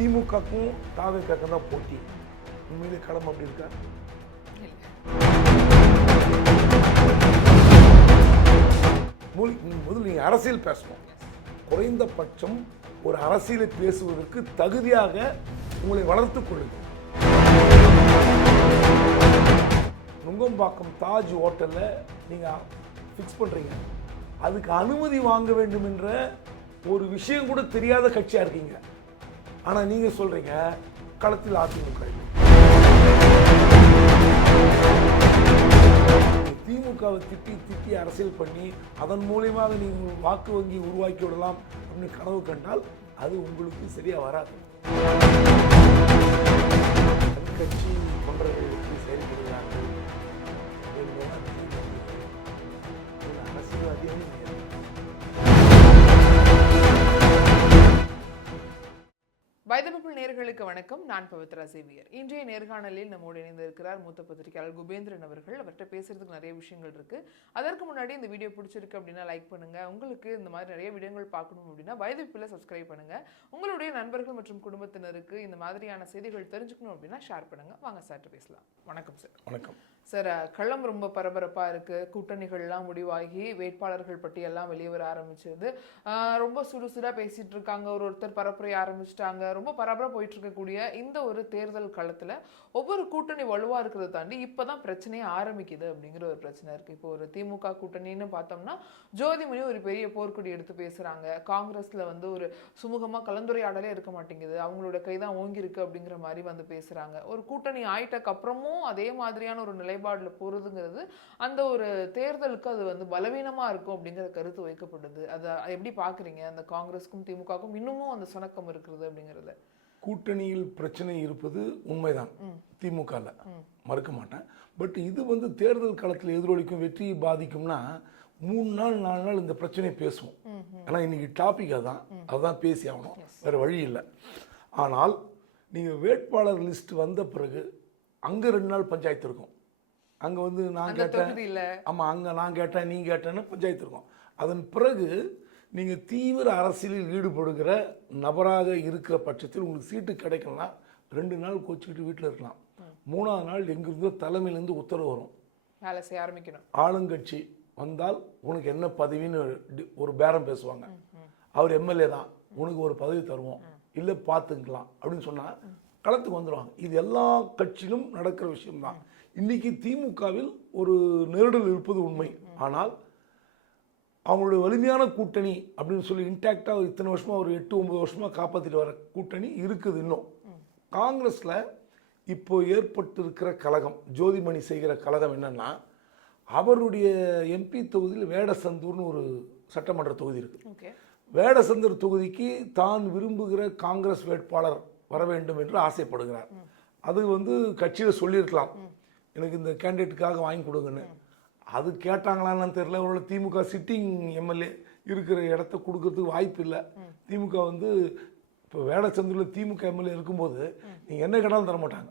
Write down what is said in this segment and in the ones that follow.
திமுகக்கும் தாவேக்காக்கும் தான் போட்டி. உண்மையிலே களம் அப்படி இருக்கா? முதல் நீங்கள் அரசியல் பேசணும். குறைந்தபட்சம் ஒரு அரசியலை பேசுவதற்கு தகுதியாக உங்களை வளர்த்துக் கொள்ளுங்கள். நுங்கம்பாக்கம் தாஜ் ஹோட்டலில் நீங்கள் ஃபிக்ஸ் பண்ணுறீங்க, அதுக்கு அனுமதி வாங்க வேண்டும் என்ற ஒரு விஷயம் கூட தெரியாத கட்சியாக இருக்கீங்க. ஆனால் நீங்கள் சொல்கிறீங்க களத்தில் அதிமுக. திமுகவை திட்டி அரசியல் பண்ணி அதன் மூலியமாக நீங்கள் வாக்கு வங்கி உருவாக்கி விடலாம் அப்படின்னு கனவு கண்டால் அது உங்களுக்கு சரியாக வராது. கட்சி தொண்டர்களுக்கு செயல்படுகிறார்கள் அரசியல்வாதியாக. வைதமிப்புள் நேயர்களுக்கு வணக்கம். நான் பவித்ரா சேவியர். இன்றைய நேர்காணலில் நம்மோடு இணைந்திருக்கிறார் மூத்த பத்திரிகையாளர் குபேந்திரன் அவர்கள். அவர்கிட்ட பேசுறதுக்கு நிறைய விஷயங்கள் இருக்கு. அதற்கு முன்னாடி இந்த வீடியோ பிடிச்சிருக்கு அப்படின்னா லைக் பண்ணுங்க. உங்களுக்கு இந்த மாதிரி நிறைய வீடியோகள் பார்க்கணும் அப்படின்னா வைதமிப்புல சப்ஸ்கிரைப் பண்ணுங்க. உங்களுடைய நண்பர்கள் மற்றும் குடும்பத்தினருக்கு இந்த மாதிரியான செய்திகள் தெரிஞ்சுக்கணும் அப்படின்னா ஷேர் பண்ணுங்க. வாங்க சார்ட்ட பேசலாம். வணக்கம் சார். வணக்கம் சார். களம் ரொம்ப பரபரப்பா இருக்கு. கூட்டணிகள்லாம் முடிவாகி வேட்பாளர்கள் பட்டியெல்லாம் வெளியே வர ஆரம்பிச்சது. ரொம்ப சுடுசுடா பேசிட்டு இருக்காங்க. ஒருத்தர் பரப்புரை ஆரம்பிச்சிட்டாங்க. ரொம்ப பரபரப்பா போயிட்டு இருக்கக்கூடிய இந்த ஒரு தேர்தல் களத்துல ஒவ்வொரு கூட்டணி வலுவா இருக்கிறத தாண்டி இப்பதான் பிரச்சனையே ஆரம்பிக்குது அப்படிங்கிற ஒரு பிரச்சனை இருக்கு. இப்போ ஒரு திமுக கூட்டணின்னு பார்த்தோம்னா ஜோதிமணி ஒரு பெரிய போர்க்கொடி எடுத்து பேசுறாங்க. காங்கிரஸ்ல வந்து ஒரு சுமூகமா கலந்துரையாடலே இருக்க மாட்டேங்குது, அவங்களோட கைதான் ஓங்கி இருக்கு அப்படிங்கிற மாதிரி வந்து பேசுறாங்க. ஒரு கூட்டணி ஆயிட்டக்கு அப்புறமும் அதே மாதிரியான ஒரு நிலைப்பாடுல போறதுங்கிறது அந்த ஒரு தேர்தலுக்கு அது வந்து பலவீனமா இருக்கும் அப்படிங்கிற கருத்து வைக்கப்படுது. அதை எப்படி பாக்குறீங்க? அந்த காங்கிரஸுக்கும் திமுகவுக்கும் இன்னமும் அந்த சுணக்கம் இருக்கிறது அப்படிங்கிறது. கூட்டணியில் பிரச்சனை இருப்பது உண்மைதான், திமுகவில் மறுக்க மாட்டேன். பட் இது வந்து தேர்தல் களத்தில் எதிரொலிக்கும், வெற்றியை பாதிக்கும்னா 3 நாள் 4 நாள் இந்த பிரச்சனையை பேசுவோம். ஆனால் இன்னைக்கு டாபிக் அதுதான் பேசி ஆகணும், வேற வழி இல்லை. ஆனால் நீங்கள் வேட்பாளர் லிஸ்ட் வந்த பிறகு அங்கே 2 நாள் பஞ்சாயத்து இருக்கும். அங்கே வந்து நான் கேட்டேன், ஆமாம் அங்கே நான் கேட்டேன் நீ கேட்டேன்னு பஞ்சாயத்து இருக்கும். அதன் பிறகு நீங்கள் தீவிர அரசியலில் ஈடுபடுகிற நபராக இருக்கிற பட்சத்தில் உங்களுக்கு சீட்டு கிடைக்கலன்னா 2 நாள் கோச்சிக்கிட்டு வீட்டில் இருக்கலாம். 3ஆவது நாள் எங்கிருந்தோ தலைமையிலேருந்து உத்தரவு வரும், வேலை செய்ய ஆரம்பிக்கணும். ஆளுங்கட்சி வந்தால் உனக்கு என்ன பதவின்னு ஒரு பேரம் பேசுவாங்க. அவர் எம்எல்ஏ தான், உனக்கு ஒரு பதவி தருவோம், இல்லை பார்த்துக்கலாம் அப்படின்னு சொன்னால் களத்துக்கு வந்துடுவாங்க. இது எல்லா கட்சியிலும் நடக்கிற விஷயம்தான். இன்னைக்கு திமுகவில் ஒரு நெருடல் இருப்பது உண்மை. ஆனால் அவங்களுடைய வலிமையான கூட்டணி அப்படின்னு சொல்லி இன்டாக்டாக இத்தனை வருஷமாக ஒரு 8-9 வருஷமாக காப்பாற்றிட்டு வர கூட்டணி இருக்குது. இன்னும் காங்கிரஸில் இப்போ ஏற்பட்டிருக்கிற கலகம், ஜோதிமணி செய்கிற கலகம் என்னன்னா, அவருடைய எம்பி தொகுதியில் வேடசந்தூர்னு ஒரு சட்டமன்ற தொகுதி இருக்குது. வேடசந்தூர் தொகுதிக்கு தான் விரும்புகிற காங்கிரஸ் வேட்பாளர் வர வேண்டும் என்று ஆசைப்படுகிறார். அது வந்து கட்சியில் சொல்லியிருக்கலாம், எனக்கு இந்த கேண்டிடேட்டுக்காக வாங்கி கொடுங்கன்னு. அது கேட்டாங்களான்னு தெரியல. அவரோட திமுக சிட்டிங் எம்எல்ஏ இருக்கிற இடத்த கொடுக்கறதுக்கு வாய்ப்பு இல்லை. திமுக வந்து இப்போ வேடச்சந்தூரில் திமுக எம்எல்ஏ இருக்கும்போது நீங்கள் என்ன கேட்டாலும் தர மாட்டாங்க.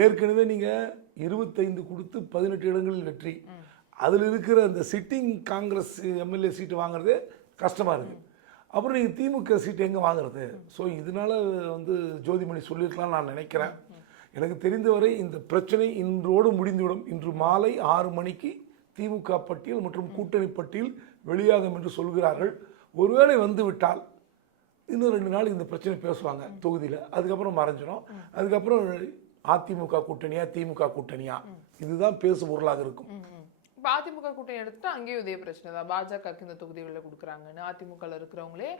ஏற்கனவே நீங்கள் 25 கொடுத்து 18 இடங்களில் வெற்றி. அதில் இருக்கிற அந்த சிட்டிங் காங்கிரஸ் எம்எல்ஏ சீட்டு வாங்குறதே கஷ்டமாக இருக்குது. அப்புறம் நீங்கள் திமுக சீட்டு எங்கே வாங்குறது? ஸோ இதனால வந்து ஜோதிமணி சொல்லியிருக்கலாம் நான் நினைக்கிறேன். எனக்கு தெரிந்தவரை இந்த பிரச்சனை இன்றோடு முடிந்துவிடும். இன்று மாலை 6 மணிக்கு திமுக பட்டியல் மற்றும் கூட்டணி பட்டியல் வெளியாகும் என்று சொல்கிறார்கள். ஒருவேளை வந்து விட்டால் இன்னும் 2 நாள் இந்த பிரச்சனை பேசுவாங்க தொகுதியில், அதுக்கப்புறம் மறைஞ்சிடும். அதுக்கப்புறம் அதிமுக கூட்டணியா திமுக கூட்டணியா இதுதான் பேசு பொருளாக இருக்கும். அதிமுக கூட்டணி எடுத்துட்டு அங்கேயும் இதே பிரச்சனை தான். பாஜகவுக்கு இந்த தொகுதிகளில் கொடுக்குறாங்கன்னு அதிமுக இருக்கிறவங்களே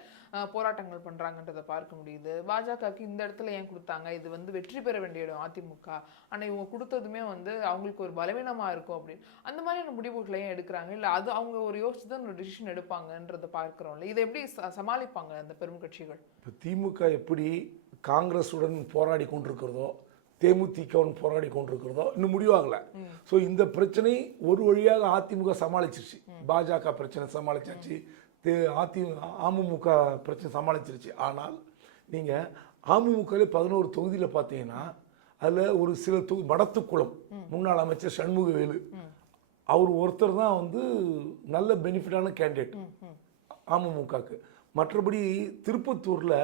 போராட்டங்கள் பண்றாங்கன்றதை பார்க்க முடியுது. பாஜகவுக்கு இந்த இடத்துல ஏன் கொடுத்தாங்க? இது வந்து வெற்றி பெற வேண்டிய இடம் அதிமுக, ஆனா இவங்க கொடுத்ததுமே வந்து அவங்களுக்கு ஒரு பலவீனமா இருக்கும் அப்படின்னு அந்த மாதிரியான முடிவுகளை ஏன் எடுக்கிறாங்க? இல்லை அது அவங்க ஒரு யோசிச்சு தான் ஒரு டிசிஷன் எடுப்பாங்கன்றதை பார்க்கிறோம்ல. இதை எப்படி சமாளிப்பாங்க அந்த பெரும் கட்சிகள்? இப்போ திமுக எப்படி காங்கிரஸுடன் போராடி கொண்டிருக்கிறதோ, தேமுதிகவுடன் போராடி கொண்டிருக்கிறதோ இன்னும் முடிவாகல. ஸோ இந்த பிரச்சனை ஒரு வழியாக அதிமுக சமாளிச்சிருச்சு. பாஜக பிரச்சனை சமாளிச்சாச்சு, அமமுக பிரச்சனை சமாளிச்சிருச்சு. ஆனால் நீங்கள் அமமுகவில் 11 தொகுதியில் பார்த்தீங்கன்னா அதில் ஒரு சில மடத்துக்குளம் முன்னாள் அமைச்சர் சண்முகவேலு அவர் ஒருத்தர் தான் வந்து நல்ல பெனிஃபிட்டான கேண்டிடேட் அமமுகக்கு. மற்றபடி திருப்பத்தூரில்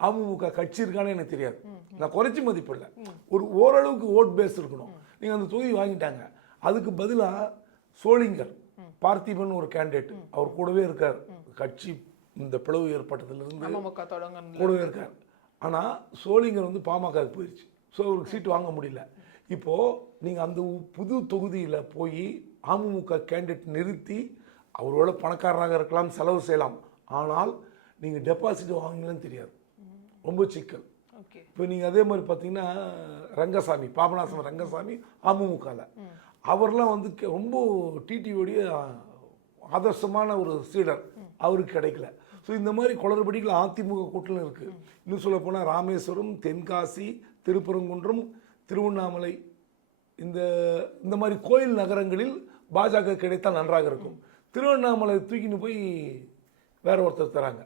அமமுக கட்சி இருக்கானே எனக்கு தெரியாது. நான் குறைச்சி மதிப்பில்லை, ஒரு ஓரளவுக்கு ஓட் பேஸ் இருக்கணும். நீங்கள் அந்த தொகுதி வாங்கிட்டாங்க, அதுக்கு பதிலாக சோளிங்கர் பார்த்திபன் ஒரு கேண்டிடேட் அவர் கூடவே இருக்கார். கட்சி இந்த பிளவு ஏற்பட்டதுலேருந்து கூடவே இருக்கார். ஆனால் சோளிங்கர் வந்து பாமகவுக்கு போயிடுச்சு. ஸோ அவருக்கு சீட்டு வாங்க முடியல. இப்போது நீங்கள் அந்த புது தொகுதியில் போய் அமமுக கேண்டிடேட் நிறுத்தி அவரோட பணக்காரராக இருக்கலாம், செலவு செய்யலாம், ஆனால் நீங்கள் டெபாசிட் வாங்கலன்னு தெரியாது, ரொம்ப சிக்கல். இப்போ நீங்கள் அதே மாதிரி பார்த்தீங்கன்னா ரங்கசாமி, பாபநாசம் ரங்கசாமி அமமுகவில் அவர்லாம் வந்து ரொம்ப டிடியோடைய ஆதர்சமான ஒரு சீடர், அவருக்கு கிடைக்கல. ஸோ இந்த மாதிரி குளறுபடிகள் அதிமுக கூட்டணியில் இருக்குது. இன்னும் சொல்ல போனால் ராமேஸ்வரம், தென்காசி, திருப்பரங்குன்றம், திருவண்ணாமலை, இந்த மாதிரி கோயில் நகரங்களில் பாஜக கிடைத்தால் நன்றாக இருக்கும். திருவண்ணாமலை தூக்கின்னு போய் வேற ஒருத்தர் தராங்க.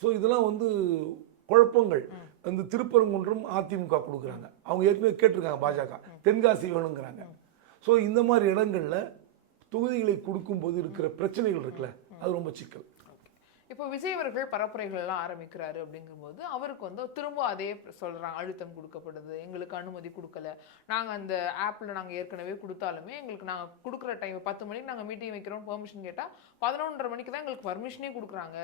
ஸோ இதெல்லாம் வந்து குழப்பங்கள். அந்த திருப்பரங்குன்றம் அதிமுக கொடுக்குறாங்க, அவங்க ஏற்கனவே கேட்டிருக்காங்க பாஜக, தென்காசி வேணுங்கிறாங்க. ஸோ இந்த மாதிரி இடங்களில் தொகுதிகளை கொடுக்கும்போது இருக்கிற பிரச்சனைகள் இருக்குல்ல, அது ரொம்ப சிக்கல். இப்போ விஜய் அவர்கள் பரப்புரைகள் எல்லாம் ஆரம்பிக்கிறாரு அப்படிங்கும்போது அவருக்கு வந்து திரும்ப அதே சொல்றாங்க, அழுத்தம் கொடுக்கப்படுது, எங்களுக்கு அனுமதி கொடுக்கல, நாங்கள் அந்த ஆப்பில் நாங்கள் ஏற்கனவே கொடுத்தாலுமே எங்களுக்கு நாங்கள் கொடுக்குற டைம் 10 மணிக்கு நாங்கள் மீட்டிங் வைக்கிறோம் பெர்மிஷன் கேட்டால் 11:30 மணிக்கு தான் எங்களுக்கு பர்மிஷனே கொடுக்குறாங்க,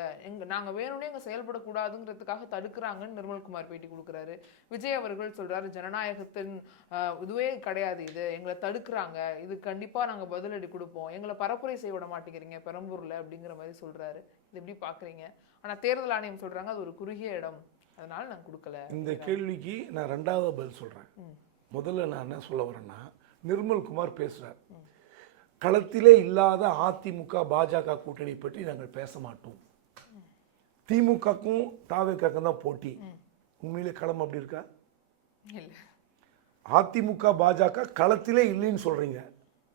நாங்கள் வேணும்னே எங்கள் செயல்படக்கூடாதுங்கிறதுக்காக தடுக்கிறாங்கன்னு நிர்மல்குமார் பேட்டி கொடுக்குறாரு. விஜய் அவர்கள் சொல்றாரு, ஜனநாயகத்தின் இதுவே கிடையாது, இது எங்களை தடுக்கிறாங்க, இது கண்டிப்பாக நாங்கள் பதிலடி கொடுப்போம், எங்களை பரப்புரை செய்ய விட மாட்டேங்கிறீங்க பெரம்பூரில் அப்படிங்கிற மாதிரி சொல்றாரு. இது எப்படி பார்க்குறீங்க? ஆனால் தேர்தல் ஆணையம் சொல்றாங்க அது ஒரு குறுகிய இடம், அதனால நான் கொடுக்கல. இந்த கேள்விக்கு நான் 2வது பதில் சொல்கிறேன். முதல்ல நான் என்ன சொல்ல வரேன்னா, நிர்மல்குமார் பேசுகிறார், களத்திலே இல்லாத அதிமுக பாஜக கூட்டணி பற்றி நாங்கள் பேச மாட்டோம், திமுகக்கும் தாவேக்காக்கும் தான் போட்டி. உண்மையிலே களம் அப்படி இருக்கா? இல்லை. அதிமுக பாஜக களத்திலே இல்லைன்னு சொல்கிறீங்க,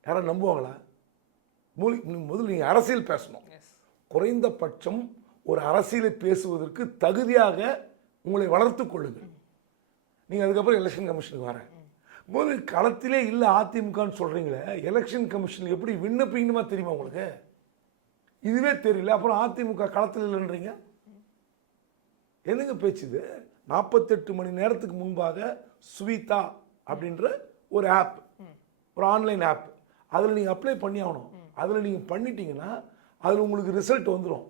யாரும் நம்புவாங்களா? முதல்ல நீங்கள் அரசியல் பேசணும். குறைந்தபட்சம் ஒரு அரசியலை பேசுவதற்கு தகுதியாக உங்களை வளர்த்து கொள்ளுங்கள். நீங்கள் அதுக்கப்புறம் எலெக்ஷன் கமிஷனுக்கு வரேன். முதல்ல களத்திலே இல்லை அதிமுகன்னு சொல்கிறீங்களே, எலெக்ஷன் கமிஷன் எப்படி விண்ணப்பிக்கணுமா தெரியுமா உங்களுக்கு? இதுவே தெரியல, அப்புறம் அதிமுக களத்தில் இல்லைன்றீங்க, என்னங்க பேச்சு இது? 48 மணி நேரத்துக்கு முன்பாக ஸ்வீதா அப்படின்ற ஒரு ஆப், ஒரு ஆன்லைன் ஆப், அதில் நீங்கள் அப்ளை பண்ணி ஆகணும். அதில் நீங்கள் பண்ணிட்டீங்கன்னா அதில் உங்களுக்கு ரிசல்ட் வந்துடும்.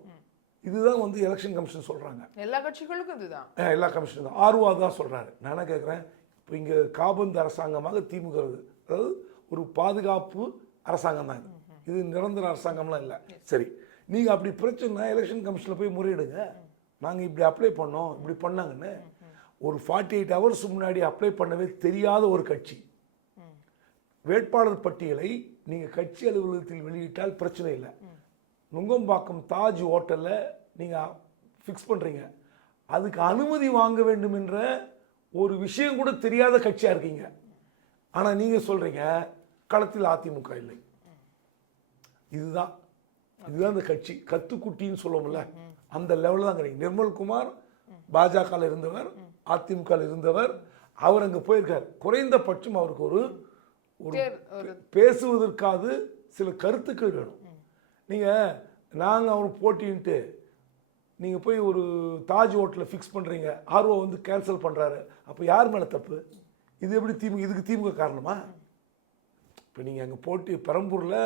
இதுதான் வந்து எலெக்ஷன் கமிஷன் சொல்கிறாங்க. எல்லா கட்சிகளுக்கும் இதுதான், எல்லா கமிஷனும் தான். ஆர்வா தான் சொல்கிறாரு. நான் என்ன கேட்குறேன், இப்போ இங்கே காபந்து அரசாங்கமாக திமுக, அதாவது ஒரு பாதுகாப்பு அரசாங்கம் தான் இது நிரந்தர அரசாங்கம்லாம் இல்லை. சரி, நீங்கள் அப்படி பிரச்சனை எலெக்ஷன் கமிஷனில் போய் முறையிடுங்க, நாங்கள் இப்படி அப்ளை பண்ணோம், இப்படி பண்ணாங்கன்னு. ஒரு 48 ஹவர்ஸ் முன்னாடி அப்ளை பண்ணவே தெரியாத ஒரு கட்சி வேட்பாளர் பட்டியலை நீங்கள் கட்சி அலுவலகத்தில் வெளியிட்டால் பிரச்சனை இல்லை. நுங்கம்பாக்கம் தாஜ் ஹோட்டலில் நீங்கள் ஃபிக்ஸ் பண்ணுறீங்க, அதுக்கு அனுமதி வாங்க வேண்டும் என்ற ஒரு விஷயம் கூட தெரியாத கட்சியாக இருக்கீங்க. ஆனால் நீங்கள் சொல்கிறீங்க களத்தில் அதிமுக இல்லை. இதுதான் இந்த கட்சி கத்துக்குட்டின்னு சொல்லுவோம்ல, அந்த லெவலில் தான் கிடைக்கும். நிர்மல்குமார் பாஜகவில் இருந்தவர், அதிமுகவில் இருந்தவர், அவர் அங்கே போயிருக்கார். குறைந்தபட்சம் அவருக்கு ஒரு பேசுவதற்காவது சில கருத்துக்கள் வேணும். நீங்கள் நாங்கள் அவருக்கு போட்டின்ட்டு நீங்கள் போய் ஒரு தாஜ் ஹோட்டலில் ஃபிக்ஸ் பண்ணுறீங்க, ஆர்வோ வந்து கேன்சல் பண்ணுறாரு, அப்போ யார் மேலே தப்பு? இது எப்படி இதுக்கு திமுக காரணமா? இப்போ நீங்கள் அங்கே போட்டி பெரம்பூரில்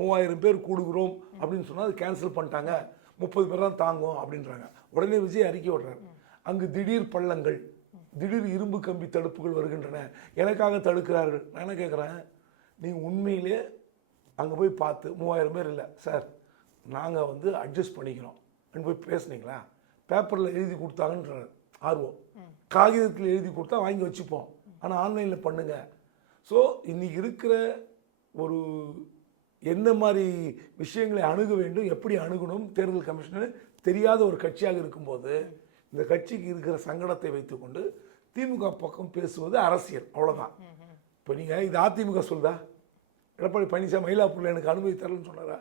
3000 பேர் கூடுகிறோம் அப்படின்னு சொன்னால் அது கேன்சல் பண்ணிட்டாங்க, 30 பேர் தான் தாங்கும் அப்படின்றாங்க. உடனே விஜய் அறிக்கை விடுறாரு, அங்கு திடீர் பள்ளங்கள், திடீர் இரும்பு கம்பி தடுப்புகள் வருகின்றன, எனக்காக தடுக்கிறார்கள். நான் என்ன கேட்குறேன், நீங்கள் உண்மையிலே அங்கே போய் பார்த்து 3000 பேர் இல்லை சார், நாங்கள் வந்து அட்ஜஸ்ட் பண்ணிக்கிறோம் போய் பேசுனீங்களா? பேப்பரில் எழுதி கொடுத்தாங்கன்றார் ஆர்வம், காகிதத்தில் எழுதி கொடுத்தா வாங்கி வச்சுப்போம், ஆனால் ஆன்லைனில் பண்ணுங்க. ஸோ இன்னைக்கு இருக்கிற ஒரு என்ன மாதிரி விஷயங்களை அணுக வேண்டும், எப்படி அணுகணும், தேர்தல் கமிஷனர் தெரியாத ஒரு கட்சியாக இருக்கும்போது இந்த கட்சிக்கு இருக்கிற சங்கடத்தை வைத்துக்கொண்டு திமுக பக்கம் பேசுவது அரசியல், அவ்வளோதான். இப்போ நீங்கள் இது அதிமுக சொல்லுதா? எடப்பாடி பழனிசாமி மயிலாப்பூரில் எனக்கு அனுமதி தரலன்னு சொன்னாரா?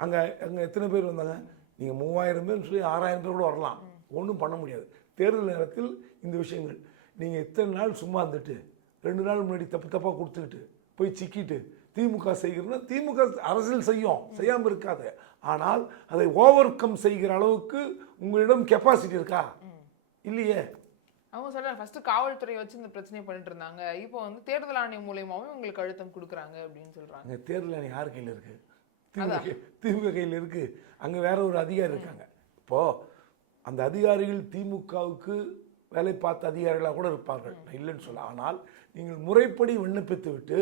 அங்கே எத்தனை பேர் வந்தாங்க? நீங்கள் 3000 பேர்னு சொல்லி 6000 பேர் கூட வரலாம், ஒன்றும் பண்ண முடியாது. தேர்தல் நேரத்தில் இந்த விஷயங்கள் நீங்கள் எத்தனை நாள் சும்மா இருந்துட்டு 2 நாள் முன்னாடி தப்பாக கொடுத்துக்கிட்டு போய் சிக்கிட்டு திமுக செய்கிறதுனா திமுக அரசியல் செய்யாமல் இருக்காது. ஆனால் அதை ஓவர் கம் செய்கிற அளவுக்கு உங்களிடம் கெப்பாசிட்டி இருக்கா? இல்லையே. அவங்க சொல்றாங்க ஃபர்ஸ்ட் காவல்துறை வச்சு இந்த பிரச்சனையை பண்ணிட்டு இருந்தாங்க, இப்போ வந்து தேர்தல் ஆணையம் மூலியமாவும் உங்களுக்கு அழுத்தம் கொடுக்குறாங்க அப்படின்னு சொல்றாங்க. அங்கே தேர்தல் ஆணையம் யார் கையில் இருக்கு? திமுக கையில் இருக்கு. அங்கே வேற ஒரு அதிகாரி இருக்காங்க. இப்போ அந்த அதிகாரிகள் திமுகவுக்கு வேலை பார்த்த அதிகாரிகளாக கூட இருப்பார்கள், நான் இல்லைன்னு சொல்ல. ஆனால் நீங்கள் முறைப்படி விண்ணப்பித்து விட்டு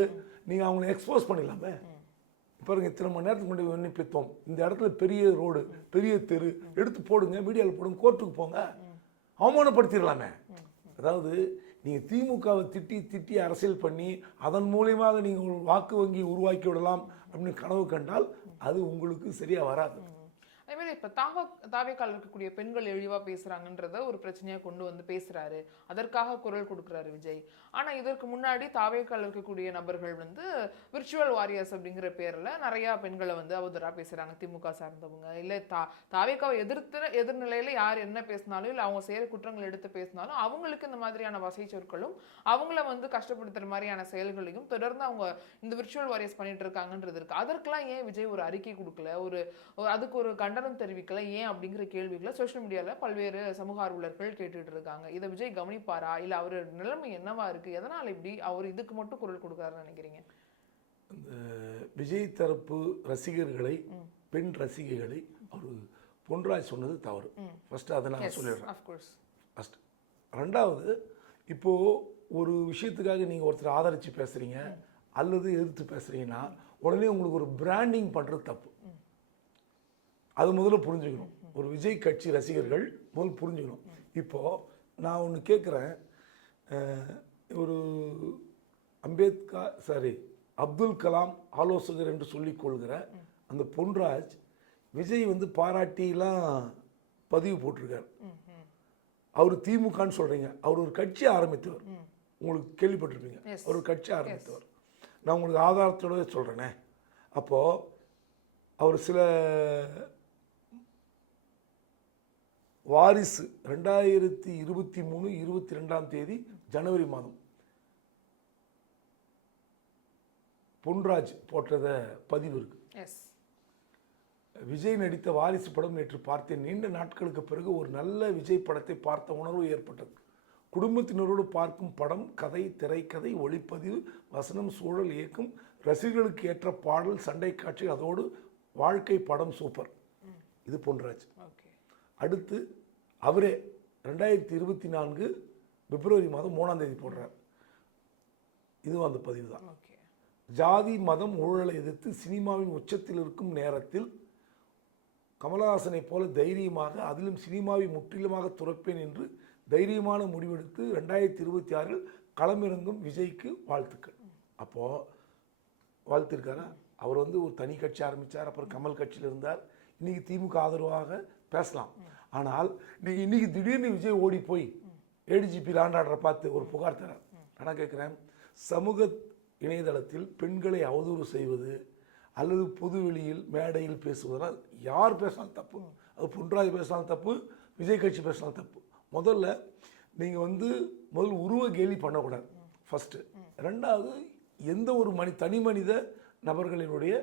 நீங்கள் அவங்களை எக்ஸ்போஸ் பண்ணிடலாமே. பாருங்க, இத்தனை மணி நேரத்துக்கு முன்னாடி விண்ணப்பித்தோம், இந்த இடத்துல பெரிய ரோடு பெரிய தெரு எடுத்து போடுங்க, மீடியாவில் போடுங்க, கோர்ட்டுக்கு போங்க, அவமானப்படுத்திடலாமே. அதாவது நீங்கள் திமுகவை திட்டி திட்டி அரசியல் பண்ணி அதன் மூலியமாக நீங்கள் ஒரு வாக்கு வங்கி உருவாக்கி விடலாம் அப்படின்னு கனவு கண்டால் அது உங்களுக்கு சரியாக வராது. அதே மாதிரி இப்போ தாவேக்கால் இருக்கக்கூடிய பெண்கள் இழிவா பேசுறாங்கன்றத ஒரு பிரச்சனையா கொண்டு வந்து பேசுறாரு, அதற்காக குரல் கொடுக்குறாரு விஜய். ஆனா இதற்கு முன்னாடி தாவேக்கால் இருக்கக்கூடிய நபர்கள் வந்து விர்ச்சுவல் வாரியர்ஸ் அப்படிங்கிற பேர்ல நிறைய பெண்களை வந்து அவதூறா பேசுறாங்க, திமுக சார்ந்தவங்க. இல்ல தாவேக்காவை எதிர்நிலையில யார் என்ன பேசினாலும் இல்ல அவங்க செய்யற குற்றங்கள் எடுத்து பேசினாலும் அவங்களுக்கு இந்த மாதிரியான வசை சொற்களும் அவங்கள வந்து கஷ்டப்படுத்துற மாதிரியான செயல்களையும் தொடர்ந்து அவங்க இந்த விர்ச்சுவல் வாரியர்ஸ் பண்ணிட்டு இருக்காங்கன்றது இருக்கு. அதற்கெல்லாம் ஏன் விஜய் ஒரு அறிக்கை கொடுக்கல, அதுக்கு ஒரு கண்டனம் தெரிவிக்கல ஏன் அப்படிங்கிற கேள்விகளை சோஷியல் மீடியால பல்வேறு சமூக ஆர்வலர்கள் கேட்டுட்டு இருக்காங்க. இதை விஜய் கவனிப்பாரா, இல்ல அவரு நிலைமை என்னவா இருக்கு, எதனால இப்படி அவர் இதுக்கு மட்டும் குரல் கொடுக்காருன்னு நினைக்கிறீங்க? இந்த விஜய் தரப்பு ரசிகர்களை, பெண் ரசிகைகளை அவர் பொன்ராஜ் சொன்னது தவறு. ஃபர்ஸ்ட் அதை நான் சொல்லிடுறேன். ஃபர்ஸ்ட். ரெண்டாவது, இப்போ ஒரு விஷயத்துக்காக நீங்க ஒருத்தர் ஆதரிச்சு பேசுறீங்க அல்லது எதிர்த்து பேசுறீங்கன்னா உடனே உங்களுக்கு ஒரு பிராண்டிங் பண்றது தப்பு. அது முதல்ல புரிஞ்சுக்கணும். ஒரு விஜய் கட்சி ரசிகர்கள் முதல்ல புரிஞ்சுக்கணும். இப்போ நான் ஒன்று கேட்குறேன், ஒரு அப்துல் கலாம் ஆலோசகர் என்று சொல்லிக் கொள்கிற அந்த பொன்ராஜ் விஜய் வந்து பாராட்டிலாம் பதிவு போட்டிருக்கார். அவர் திமுகன்னு சொல்றீங்க, அவர் ஒரு கட்சி ஆரம்பித்தவர், உங்களுக்கு கேள்விப்பட்டிருப்பீங்க, அவர் ஒரு கட்சி ஆரம்பித்தவர். நான் உங்களுக்கு ஆதாரத்தோட சொல்றேனே. அப்போ அவர் சில வாரிசு 2023 22 ஜனவரி மாதம் பொன்ராஜ் போட்டத பதிவு இருக்கு. விஜய் நடித்த வாரிசு படம் நேற்று பார்த்தேன். நீண்ட நாட்களுக்கு பிறகு ஒரு நல்ல விஜய் படத்தை பார்த்த உணர்வு ஏற்பட்டது. குடும்பத்தினரோடு பார்க்கும் படம், கதை, திரைக்கதை, ஒளிப்பதிவு, வசனம், சூழல், இயக்கம், ரசிகர்களுக்கு ஏற்ற பாடல், சண்டை காட்சி, அதோடு வாழ்க்கை படம் சூப்பர். இது பொன்ராஜ். அடுத்து அவரே 2024 பிப்ரவரி மாதம் 3 போடுறார். இதுவும் அந்த பதிவு தான். ஜாதி மதம் ஊழலை எதிர்த்து சினிமாவின் உச்சத்தில் இருக்கும் நேரத்தில் கமலஹாசனை போல தைரியமாக, அதிலும் சினிமாவை முற்றிலுமாக துறப்பேன் என்று தைரியமான முடிவெடுத்து 2026 களமிறங்கும் விஜய்க்கு வாழ்த்துக்கள். அப்போ வாழ்த்திருக்காரா? அவர் வந்து ஒரு தனி கட்சி ஆரம்பித்தார், அப்புறம் கமல் கட்சியில் இருந்தார், இன்னைக்கு திமுக ஆதரவாக பேசலாம். ஆனால் நீங்கள் இன்னைக்கு திடீர்னு விஜய் ஓடி போய் ஏடிஜிபி லாண்டாடுற பார்த்து ஒரு புகார் தரார். நான் கேட்குறேன், சமூக இணையதளத்தில் பெண்களை அவதூறு செய்வது அல்லது பொதுவெளியில் மேடையில் பேசுவதனால் யார் பேசினாலும் தப்பு. அது பொன்ராஜ் பேசினாலும் தப்பு, விஜய் கட்சி பேசினாலும் தப்பு. முதல்ல நீங்கள் வந்து உருவ கேலி பண்ணக்கூடாது ஃபஸ்ட்டு. ரெண்டாவது, எந்த ஒரு தனி மனித நபர்களினுடைய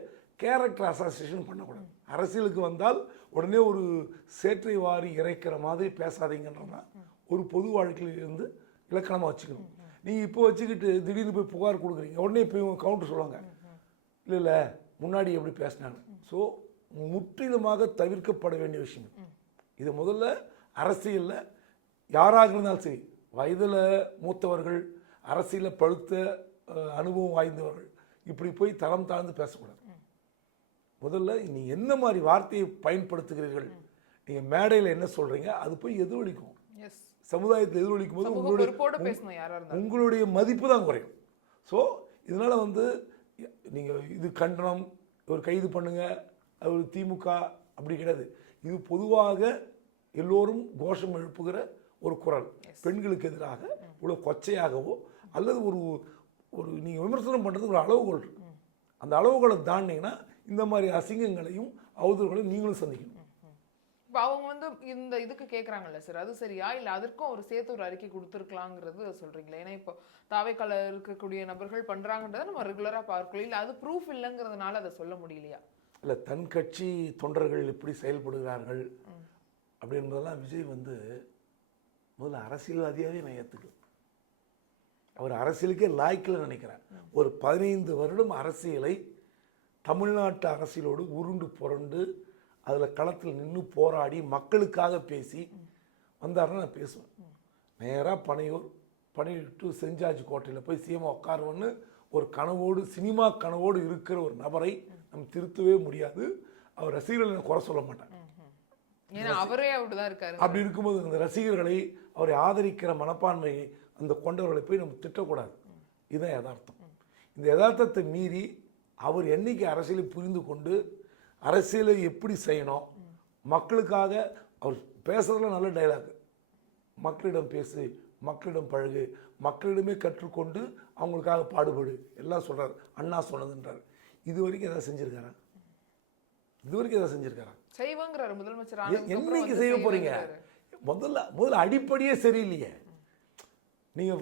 கேரக்டர் அசோசியேஷன் பண்ணக்கூடாது. அரசியலுக்கு வந்தால் உடனே ஒரு சேற்றை வாரி இறைக்கிற மாதிரி பேசாதீங்கன்றதான் ஒரு பொது வாழ்க்கையில் இருந்து இலக்கணமாக வச்சுக்கணும். நீங்கள் இப்போ வச்சுக்கிட்டு திடீர்னு போய் புகார் கொடுக்குறீங்க, உடனே போய் கவுண்டர் சொல்லுவாங்க, இல்லை முன்னாடி எப்படி பேசினாங்க. ஸோ முற்றிலுமாக தவிர்க்கப்பட வேண்டிய விஷயம் இது. முதல்ல அரசியலில் யாராக இருந்தாலும் சரி, வயதில் மூத்தவர்கள், அரசியலில் பழுத்த அனுபவம் வாய்ந்தவர்கள் இப்படி போய் தரம் தாழ்ந்து பேசக்கூடாது. முதல்ல நீங்கள் என்ன மாதிரி வார்த்தையை பயன்படுத்துகிறீர்கள், நீங்கள் மேடையில் என்ன சொல்கிறீங்க, அது போய் எதிரொலிக்கும், சமுதாயத்தில் எதிரொலிக்கும் போது உங்களுடைய மதிப்பு தான் குறையும். ஸோ இதனால் வந்து நீங்கள் இது கண்டனம், ஒரு கைது பண்ணுங்க, அது ஒரு திமுக அப்படி கிடையாது. இது பொதுவாக எல்லோரும் கோஷம் எழுப்புகிற ஒரு குரல். பெண்களுக்கு எதிராக இவ்வளோ கொச்சையாகவோ அல்லது ஒரு ஒரு நீங்கள் விமர்சனம் பண்ணுறதுக்கு ஒரு அளவுகோல் இருக்கு. அந்த அளவுகளை தாண்டிங்கன்னா இந்த மாதிரி அசிங்கங்களையும் அவதூறுகளையும் நீங்களும் சந்திக்கணும். இப்போ அவங்க வந்து இந்த இதுக்கு கேட்குறாங்கல்ல சார், அது சரியா இல்லை அதற்கும் ஒரு சேர்த்து ஒரு அறிக்கை கொடுத்துருக்கலாங்கிறது சொல்கிறீங்களா? ஏன்னா இப்போ தாவேக்கால இருக்கக்கூடிய நபர்கள் பண்ணுறாங்கன்றதை நம்ம ரெகுலராக பார்க்கலாம், இல்லை அது ப்ரூஃப் இல்லைங்கிறதுனால அதை சொல்ல முடியலையா? இல்லை, தன் கட்சி தொண்டர்கள் எப்படி செயல்படுகிறார்கள் அப்படி என்பதெல்லாம் விஜய் வந்து முதல்ல அரசியல்வாதியாகவே நான் ஏற்றுக்கல. அவர் அரசியலுக்கே லாய்க்கில் நினைக்கிறேன். ஒரு 15 வருடம் அரசியலை தமிழ்நாட்டு அரசியலோடு உருண்டு புரண்டு அதில் களத்தில் நின்று போராடி மக்களுக்காக பேசி வந்தாருன்னா நான் பேசுவேன். நேராக பனையூர் டு சென்ட் ஜார்ஜ் கோட்டையில் போய் சிஎம் உட்காருவன்னு ஒரு கனவோடு, சினிமா கனவோடு இருக்கிற ஒரு நபரை நம்ம திருத்தவே முடியாது. அவர் ரசிகர்களை குறை சொல்ல மாட்டாங்க. அவரே அப்படிதான் இருக்காரு. அப்படி இருக்கும்போது அந்த ரசிகர்களை அவரை ஆதரிக்கிற மனப்பான்மையை அந்த கொண்டவர்களை போய் நம்ம திட்டக்கூடாது. இதுதான் யதார்த்தம். இந்த யதார்த்தத்தை மீறி அவர் என்னைக்கு அரசியலை புரிந்து கொண்டு அரசியலை எப்படி செய்யணும், மக்களுக்காக அவர் பேசுறதுல நல்ல டைலாக், மக்களிடம் பேசு, மக்களிடம் பழகு, மக்களிடமே கற்றுக்கொண்டு அவங்களுக்காக பாடுபடு எல்லாம் சொல்றாரு. அண்ணா சொன்னதுன்றார். இது வரைக்கும் எதாவது செஞ்சிருக்காரா? இது வரைக்கும் எதாவது செஞ்சிருக்காரா? செய்வாங்கிறாரு முதலமைச்சர். என்னைக்கு செய்ய போறீங்க? முதல்ல அடிப்படையே சரியில்லையே. நீங்க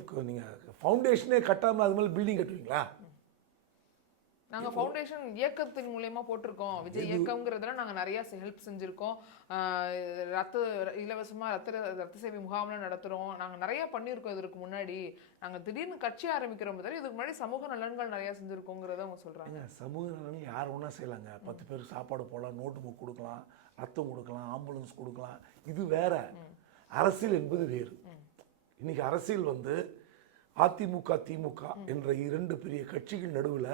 ஃபவுண்டேஷனே கட்டாம அது மேல பில்டிங் கட்டுவீங்களா? நாங்க ஃபவுண்டேஷன் இயக்கத்தின் மூலமா போட்டிருக்கோம். விஜய் இயக்கம்ங்கிறதுல நாங்க நிறைய ஹெல்ப் செஞ்சிருக்கோம். இலவசமா ரத்த சேவை முகாம்லாம் நடத்துறோம். நாங்க நிறைய பண்ணியிருக்கோம். இதற்கு முன்னாடி நாங்க திடீர்னு கட்சி ஆரம்பிக்கிறோம். இதுக்கு முன்னாடி சமூக நலன்கள் நிறைய செஞ்சிருக்கோங்கிறத அவங்க சொல்றாங்க. சமூக நலன்கள் யார் ஒன்றா செய்யலாங்க. 10 பேர் சாப்பாடு போடலாம், நோட்டு புக் கொடுக்கலாம், ரத்தம் கொடுக்கலாம், ஆம்புலன்ஸ் கொடுக்கலாம். இது வேற. அரசியல் என்பது வேறு. இன்னைக்கு அரசியல் அதிமுக திமுக என்ற 2 பெரிய கட்சிகள் நடுவில்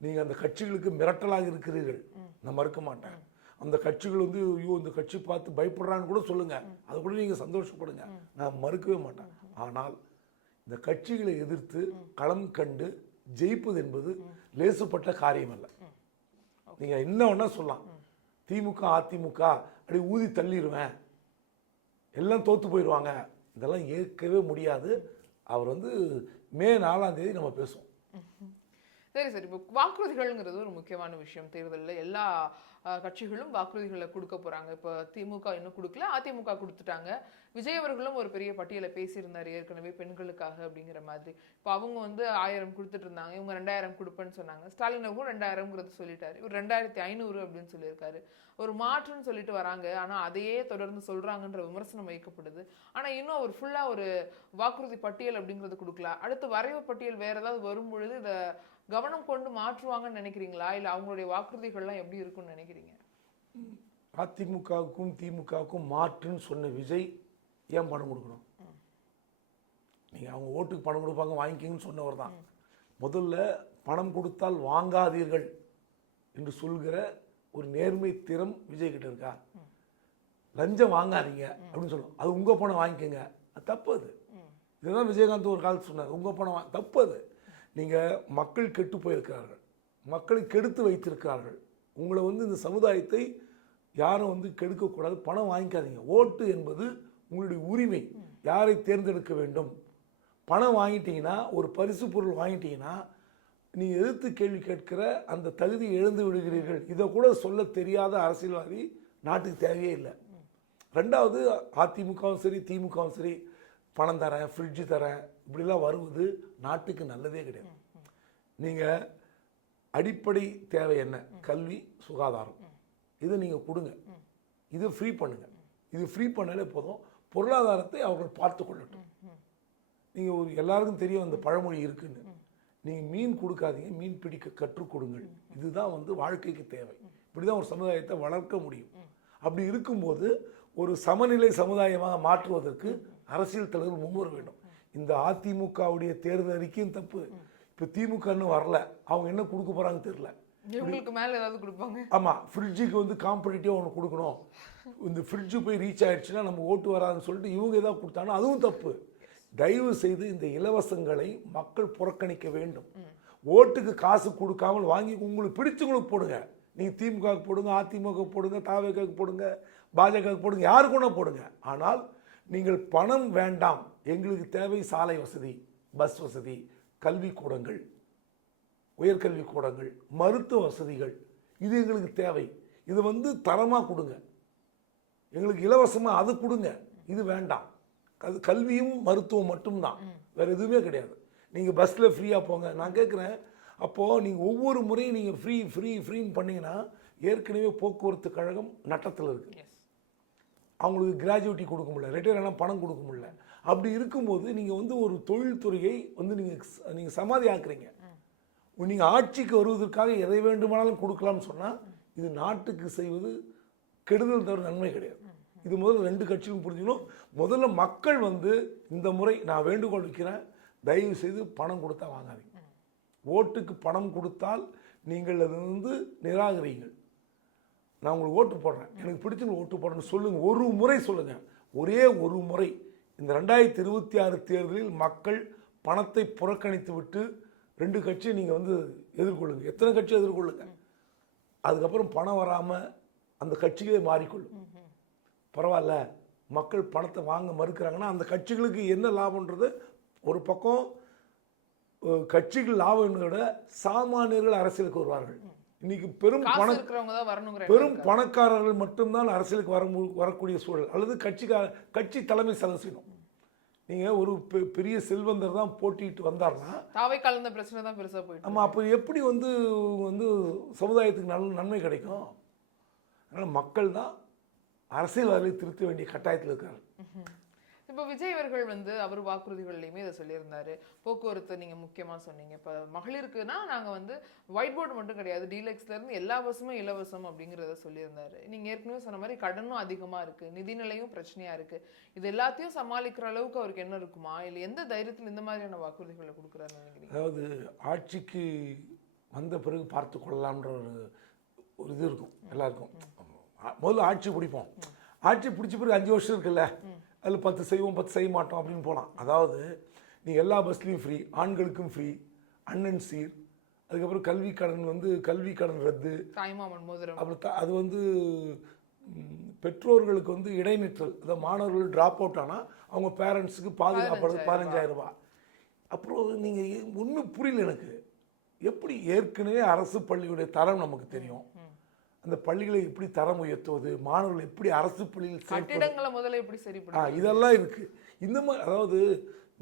நீங்க அந்த கட்சிகளுக்கு மிரட்டலாக இருக்கிறீர்கள். நான் மறுக்க மாட்டேன். அந்த கட்சிகள் ஐயோ இந்த கட்சி பார்த்து பயப்படுறான்னு கூட சொல்லுங்க, அது கூட நீங்க சந்தோஷப்படுங்க, நான் மறுக்கவே மாட்டேன். ஆனால் இந்த கட்சிகளை எதிர்த்து களம் கண்டு ஜெயிப்பது என்பது லேசுப்பட்ட காரியம் அல்ல. நீங்க என்ன வேணா சொல்லலாம், திமுக அதிமுக அப்படி ஊதி தள்ளிடுவேன், எல்லாம் தோத்து போயிடுவாங்க, இதெல்லாம் ஏற்கவே முடியாது. அவர் மே 4ஆம் தேதி நம்ம பேசுவோம். சரி சரி. இப்போ வாக்குறுதிகள்ங்கிறது ஒரு முக்கியமான விஷயம். தேர்தலில் எல்லா கட்சிகளும் வாக்குறுதிகளை கொடுக்க போறாங்க. இப்போ திமுக இன்னும் கொடுக்கல, அதிமுக கொடுத்துட்டாங்க. விஜய் அவர்களும் ஒரு பெரிய பட்டியலை பேசியிருந்தார் ஏற்கனவே பெண்களுக்காக அப்படிங்கிற மாதிரி. இப்போ அவங்க 1000 கொடுத்துட்டு இருந்தாங்க, இவங்க 2000 கொடுப்பேன்னு சொன்னாங்க. ஸ்டாலின் அவர்களும் 2000ங்கிறது சொல்லிட்டாரு. இவர் 2500 அப்படின்னு சொல்லியிருக்காரு. ஒரு மாற்றுன்னு சொல்லிட்டு வராங்க, ஆனா அதையே தொடர்ந்து சொல்றாங்கன்ற விமர்சனம் வைக்கப்படுது. ஆனா இன்னும் அவர் ஃபுல்லா ஒரு வாக்குறுதி பட்டியல் அப்படிங்கிறது கொடுக்கல. அடுத்து வரைவு பட்டியல் வேற ஏதாவது வரும் பொழுது இதை கவனம் கொண்டு மாற்றுவாங்கன்னு நினைக்கிறீங்களா? இல்ல அவங்களுடைய வாக்குறுதிகள்லாம் எப்படி இருக்கும்னு நினைக்கிறீங்க? அதிமுகவுக்கும் திமுகவுக்கும் மாற்றுன்னு சொன்ன விஜய் ஏன் பணம் கொடுக்கணும்? நீங்க அவங்க ஓட்டுக்கு பணம் கொடுப்பாங்க, வாங்கிக்கிங்கன்னு சொன்னவர் தான். முதல்ல பணம் கொடுத்தால் வாங்காதீர்கள் என்று சொல்கிற ஒரு நேர்மை திறம் விஜய் கிட்ட இருக்கா? லஞ்சம் வாங்காதீங்க அப்படின்னு சொல்லணும், அது உங்க பணம் வாங்கிக்கோங்க, அது தப்பு. அது இதுதான் விஜயகாந்த் ஒரு காலத்து சொன்னார், உங்க பணம் தப்பு. அது நீங்க மக்கள் கெட்டு போயிருக்கிறார்கள், மக்களை கெடுத்து வைத்திருக்கிறார்கள். உங்களை இந்த சமுதாயத்தை யாரும் கெடுக்கக்கூடாது, பணம் வாங்கிக்காதீங்க. ஓட்டு என்பது உங்களுடைய உரிமை, யாரை தேர்ந்தெடுக்க வேண்டும். பணம் வாங்கிட்டீங்கன்னா, ஒரு பரிசு பொருள் வாங்கிட்டீங்கன்னா, நீ எதிர்த்து கேள்வி கேட்கிற அந்த தகுதியை இழந்து விடுகிறீர்கள். இதை கூட சொல்ல தெரியாத அரசியல்வாதி நாட்டுக்கு தேவையே இல்லை. ரெண்டாவது, அதிமுகவும் சரி திமுகவும் சரி பணம் தரேன், ஃப்ரிட்ஜு தரேன், இப்படிலாம் வருவது நாட்டுக்கு நல்லதே கிடையாது. நீங்கள் அடிப்படை தேவை என்ன? கல்வி, சுகாதாரம், இதை நீங்கள் கொடுங்க, இதை ஃப்ரீ பண்ணுங்க. இது ஃப்ரீ பண்ணாலே போதும், பொருளாதாரத்தை அவர்கள் பார்த்து கொள்ளட்டும். நீங்கள் எல்லாருக்கும் தெரியும் அந்த பழமொழி இருக்குன்னு, நீங்கள் மீன் கொடுக்காதீங்க, மீன் பிடிக்க கற்றுக் கொடுங்கள். இதுதான் வாழ்க்கைக்கு தேவை. இப்படிதான் ஒரு சமுதாயத்தை வளர்க்க முடியும். அப்படி இருக்கும்போது ஒரு சமநிலை சமுதாயமாக மாற்றுவதற்கு அரசியல் தலைவர் முன்வர வேண்டும். இந்த அதிமுகவுடைய தேர்தல் அறிக்கையும் தப்பு. இப்போ திமுக வரல, அவங்க என்ன கொடுக்க போறாங்க தெரியல. இவங்களுக்கு மேல ஏதாவது கொடுப்பாங்க. ஆமா, ஃப்ரிட்ஜுக்கு காம்படிட்டிவா ஒன்று கொடுக்கணும். இந்த ஃப்ரிட்ஜு போய் ரீச் ஆயிடுச்சுன்னா நம்ம ஓட்டு வராதுன்னு சொல்லிட்டு இவங்க ஏதாவது கொடுத்தாங்கன்னா அதுவும் தப்பு. தயவு செய்து இந்த இலவசங்களை மக்கள் புறக்கணிக்க வேண்டும். ஓட்டுக்கு காசு கொடுக்காமல் வாங்கி உங்களுக்கு பிடிச்சவங்களுக்கு போடுங்க. நீங்க திமுக போடுங்க, அதிமுக போடுங்க, தாவேக போடுங்க, பாஜக போடுங்க, யாருக்குன்னா போடுங்க. ஆனால் நீங்கள் பணம் வேண்டாம், எங்களுக்கு தேவை சாலை வசதி, பஸ் வசதி, கல்விக்கூடங்கள், உயர்கல்விக்கூடங்கள், மருத்துவ வசதிகள், இது எங்களுக்கு தேவை. இது தரமாக கொடுங்க, எங்களுக்கு இலவசமாக அது கொடுங்க. இது வேண்டாம். அது கல்வியும் மருத்துவம் மட்டும்தான், வேற எதுவுமே கிடையாது. நீங்கள் பஸ்ஸில் ஃப்ரீயாக போங்க. நான் கேட்குறேன், அப்போது நீங்கள் ஒவ்வொரு முறையும் நீங்கள் ஃப்ரீன்னு பண்ணீங்கன்னா ஏற்கனவே போக்குவரத்து கழகம் நட்டத்தில் இருக்கு. அவங்களுக்கு கிராஜுவிட்டி கொடுக்க முடியல, ரிட்டையர் ஆனால் பணம் கொடுக்க முடியல. அப்படி இருக்கும்போது நீங்கள் வந்து ஒரு தொழில்துறையை வந்து நீங்கள் சமாதி ஆக்குறீங்க. நீங்கள் ஆட்சிக்கு வருவதற்காக எதை வேண்டுமானாலும் கொடுக்கலாம்னு சொன்னால் இது நாட்டுக்கு செய்வது கெடுதல் தவிர நன்மை கிடையாது. இது முதல்ல 2 கட்சியும் புரிஞ்சுக்கணும். முதல்ல மக்கள் வந்து இந்த முறை நான் வேண்டுகோள் வைக்கிறேன், தயவு செய்து பணம் கொடுத்தா வாங்காதீங்க. ஓட்டுக்கு பணம் கொடுத்தால் நீங்கள் அது வந்து நிராகரியுங்கள். நான் உங்களுக்கு ஓட்டு போடுறேன், எனக்கு பிடிச்சவங்க ஓட்டு போடுறேன்னு சொல்லுங்கள். ஒரு முறை சொல்லுங்கள், ஒரே ஒரு முறை. இந்த 2026 தேர்தலில் மக்கள் பணத்தை புறக்கணித்து விட்டு 2 கட்சியை நீங்கள் வந்து எதிர்கொள்ளுங்க. எத்தனை கட்சி எதிர்கொள்ளுங்க. அதுக்கப்புறம் பணம் வராமல் அந்த கட்சிகளே மாறிக்கொள்ளும். பரவாயில்ல, மக்கள் பணத்தை வாங்க மறுக்கிறாங்கன்னா அந்த கட்சிகளுக்கு என்ன லாபம்ன்றது ஒரு பக்கம். கட்சிகள் லாபம் என்பதை விட சாமானியர்கள் அரசியலுக்கு வருவார்கள். இன்னைக்கு பெரும் பணக்காரர்கள் மட்டும்தான் அரசியலுக்கு வரக்கூடிய சூழல், அல்லது கட்சி தலைமை செலவு செய்யணும். நீங்க ஒரு பெரிய செல்வந்தர் தான் போட்டிட்டு வந்தார்னா தாவை கலந்த பிரச்சனை தான் பெருசா போயிட்டு. ஆமா, அப்போ எப்படி வந்து சமுதாயத்துக்கு நன்மை கிடைக்கும்? அதனால மக்கள் தான் அரசியல்வாதிகளை திருத்த வேண்டிய கட்டாயத்தில் இருக்காரு. இப்போ விஜய் அவர்கள் வந்து அவர் வாக்குறுதிகள்லையுமே இதை சொல்லியிருந்தாரு. போக்குவரத்து நீங்க முக்கியமா சொன்னீங்க. இப்போ மகளிருக்குன்னா நாங்க வந்து ஒயிட் போர்டு மட்டும் கிடையாது, டீலக்ஸ்ல இருந்து எல்லா பஸ்ஸுமே இலவசம் அப்படிங்கிறத சொல்லியிருந்தாரு. நீங்க ஏற்கனவே சொன்ன மாதிரி கடனும் அதிகமா இருக்கு, நிதிநிலையும் பிரச்சனையா இருக்கு. இது எல்லாத்தையும் சமாளிக்கிற அளவுக்கு அவருக்கு என்ன இருக்குமா, இல்லை எந்த தைரியத்தில் இந்த மாதிரியான வாக்குறுதிகளை கொடுக்குறாருன்னு நினைக்கிறீங்க? அதாவது ஆட்சிக்கு வந்த பிறகு பார்த்து கொள்ளலாம்ன்ற ஒரு இது இருக்கும் எல்லாருக்கும். முதல்ல ஆட்சி பிடிப்போம், ஆட்சி பிடிச்ச பிறகு 5 வருஷம் இருக்குல்ல, அதில் 10 செய்வோம் 10 செய்ய மாட்டோம் அப்படின்னு போகலாம். அதாவது நீங்கள் எல்லா பஸ்லேயும் ஃப்ரீ, ஆண்களுக்கும் ஃப்ரீ, அண்ணன் சீர், அதுக்கப்புறம் கல்வி கடன் ரத்து, அப்புறம் அது வந்து பெற்றோர்களுக்கு வந்து இடைநிற்றல், அதாவது மாணவர்கள் ட்ராப் அவுட் ஆனால் அவங்க பேரண்ட்ஸுக்கு பாதுகாப்பு 15,000 ரூபாய். அப்புறம் நீங்கள் ஒன்றும் புரியல எனக்கு, எப்படி ஏற்கனவே அரசு பள்ளியுடைய தரம் நமக்கு தெரியும், அந்த பள்ளிகளை எப்படி தரம் உயர்த்துவது, மாணவர்கள் எப்படி அரசு பள்ளியில் கட்டிடங்களை முதல்ல எப்படி சரி இதெல்லாம் இருக்கு. இந்த மாதிரி அதாவது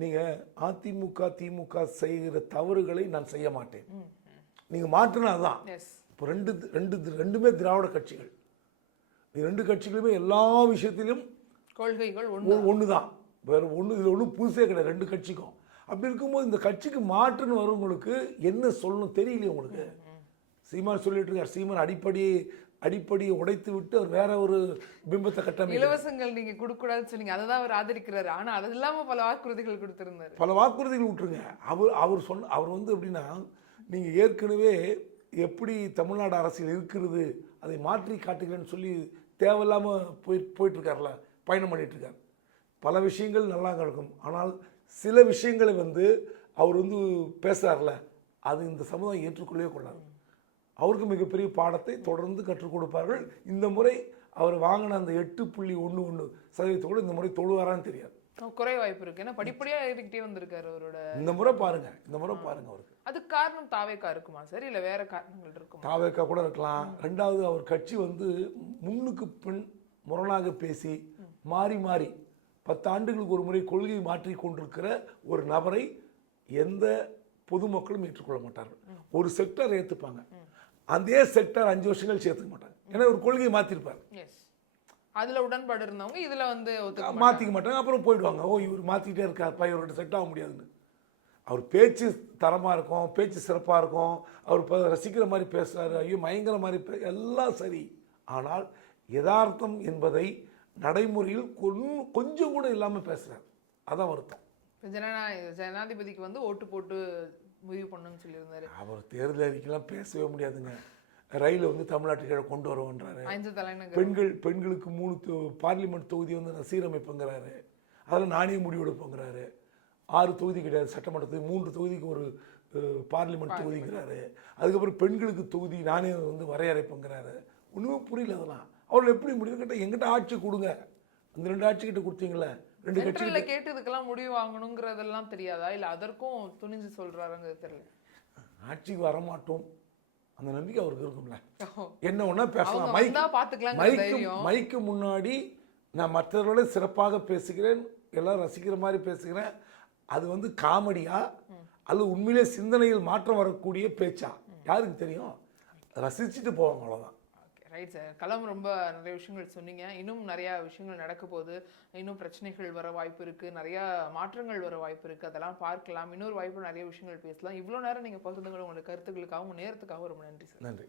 நீங்க அதிமுக திமுக செய்கிற தவறுகளை நான் செய்ய மாட்டேன், நீங்க மாற்றினாதான். இப்போ ரெண்டுமே திராவிட கட்சிகள். 2 கட்சிகளுமே எல்லா விஷயத்திலும் கொள்கைகள் ஒண்ணுதான், வேற இதுல ஒன்றும் புதுசே கிடையாது 2 கட்சிக்கும். அப்படி இருக்கும்போது இந்த கட்சிக்கு மாற்றுன்னு வரவங்களுக்கு என்ன சொல்லணும் தெரியலையே உங்களுக்கு. சீமான் சொல்லிட்டு இருக்கார், சீமான் அடிப்படையை உடைத்து விட்டு அவர் வேற ஒரு பிம்பத்தை கட்டமைக்க. இலவசங்கள் நீங்க கொடுக்கூடாதுன்னு சொன்னீங்க, அதை தான் அவர் ஆதரிக்கிறாரு. ஆனா அது இல்லாம பல வாக்குறுதிகள் கொடுத்திருந்தாரு. பல வாக்குறுதிகள் விட்டுருங்க. அவர் வந்து எப்படின்னா, நீங்க ஏற்கனவே எப்படி தமிழ்நாடு அரசியல் இருக்கிறது அதை மாற்றி காட்டுகிறேன்னு சொல்லி தேவையில்லாம போயிட்டு இருக்காருல, பயணம் பண்ணிட்டு இருக்காரு. பல விஷயங்கள் நல்லா நடக்கும், ஆனால் சில விஷயங்களை வந்து அவர் வந்து பேசுறாருல, அது இந்த சமுதாயம் ஏற்றுக்கொள்ளவே கொள்ளாது. அவருக்கு மிகப்பெரிய பாடத்தை தொடர்ந்து கற்றுக் கொடுப்பார்கள். இந்த முறை அவர் வாங்கின அந்த 8.11% கூட இந்த முறை தொழுவாரான்னு தெரியாது, குறை வாய்ப்பு இருக்கு. ஏன்னா படிப்படியா ஏறிக்கிட்டே வந்திருக்காரு அவரோட. இந்த முறை பாருங்க அவருக்கு. அதுக்கு காரணம் தாவேக்கா இருக்குமா சார், இல்ல வேற காரணங்கள் இருக்குமா? தாவேக்கா கூட இருக்கலாம். 2வது அவர் கட்சி வந்து முன்னுக்கு பின் முரணாக பேசி மாறி 10 ஆண்டுகளுக்கு ஒரு முறை கொள்கையை மாற்றி கொண்டிருக்கிற ஒரு நபரை எந்த பொதுமக்களும் ஏற்றுக்கொள்ள மாட்டார்கள். ஒரு செக்டர் ஏற்றுப்பாங்க, அதே செக்டர் 5 வருஷங்கள் சேர்த்துக்க மாட்டாங்க. ஏன்னா ஒரு கொள்கையை மாற்றிருப்பார், அதுல உடன்பாடு இருந்தவங்க இதுல வந்து மாற்றிக்க மாட்டாங்க. அப்புறம் போயிடுவாங்க, இவர் மாற்றிக்கிட்டே இருக்கார், இவர்கிட்ட செட் ஆக முடியாதுன்னு. அவர் பேச்சு தரமாக இருக்கும், பேச்சு சிறப்பாக இருக்கும், அவர் ரசிக்கிற மாதிரி பேசுகிறாரு, ஐயோ பயங்கர மாதிரி எல்லாம் சரி. ஆனால் யதார்த்தம் என்பதை நடைமுறையில் கொஞ்சம் கூட இல்லாமல் பேசுகிறார், அதான் வருத்தம். ஜனாதிபதிக்கு வந்து ஓட்டு போட்டு முடிவு பண்ணணும்னு சொல்லியிருந்தாரு. அவர் தேர்தல் அறிக்கைலாம் பேசவே முடியாதுங்க. ரயிலை வந்து தமிழ்நாட்டுக்கு கொண்டு வருவோன்றாரு. பெண்களுக்கு 3 பார்லிமெண்ட் தொகுதி வந்து நான் சீரமைப்புங்கிறாரு, அதில் நானே முடிவெடுப்போங்கிறாரு. 6 தொகுதி கிடையாது சட்டமன்றத்துக்கு, 3 தொகுதிக்கு ஒரு பார்லிமெண்ட் தொகுதிங்கிறாரு. அதுக்கப்புறம் பெண்களுக்கு தொகுதி நானே வந்து வரையறைப்புங்கிறாரு. ஒன்றுமே புரியல அதெல்லாம். அவர்கள் எப்படி முடிவு கேட்டால் எங்கிட்ட ஆட்சி கொடுங்க, அந்த 2 ஆட்சி கிட்ட கொடுத்தீங்களே, 2 கட்சியில கேட்டு இதுக்கெல்லாம் முடிவு வாங்கணுங்கிறதெல்லாம் தெரியாதா, இல்லை அதற்கும் துணிஞ்சு சொல்றாருங்கிறது தெரியல. ஆட்சிக்கு வரமாட்டோம் அந்த நம்பிக்கை அவருக்கு இருக்கும்ல. என்ன ஒன்னா பேசலாம், மைக்கு முன்னாடி நான் மற்றவர்களோட சிறப்பாக பேசுகிறேன், எல்லாரும் ரசிக்கிற மாதிரி பேசுகிறேன், அது வந்து காமெடியா அல்லது உண்மையிலே சிந்தனையில் மாற்றம் வரக்கூடிய பேச்சா யாருக்கு தெரியும்? ரசிச்சுட்டு போவாங்க, அவ்வளோதான். Right sir. களம் ரொம்ப நிறைய விஷயங்கள் சொன்னீங்க. இன்னும் நிறைய விஷயங்கள் நடக்க போகுது. இன்னும் பிரச்சனைகள் வர வாய்ப்பு இருக்கு. நிறைய மாற்றங்கள் வர வாய்ப்பு இருக்கு. அதெல்லாம் பார்க்கலாம். இன்னொரு வாய்ப்பு நிறைய விஷயங்கள் பேசலாம். இவ்வளோ நேரம் நீங்க பகிர்ந்துக்கிற உங்களோட கருத்துக்களுக்காகவும் உங்க நேரத்துக்காகவும் ரொம்ப நன்றி சார். நன்றி.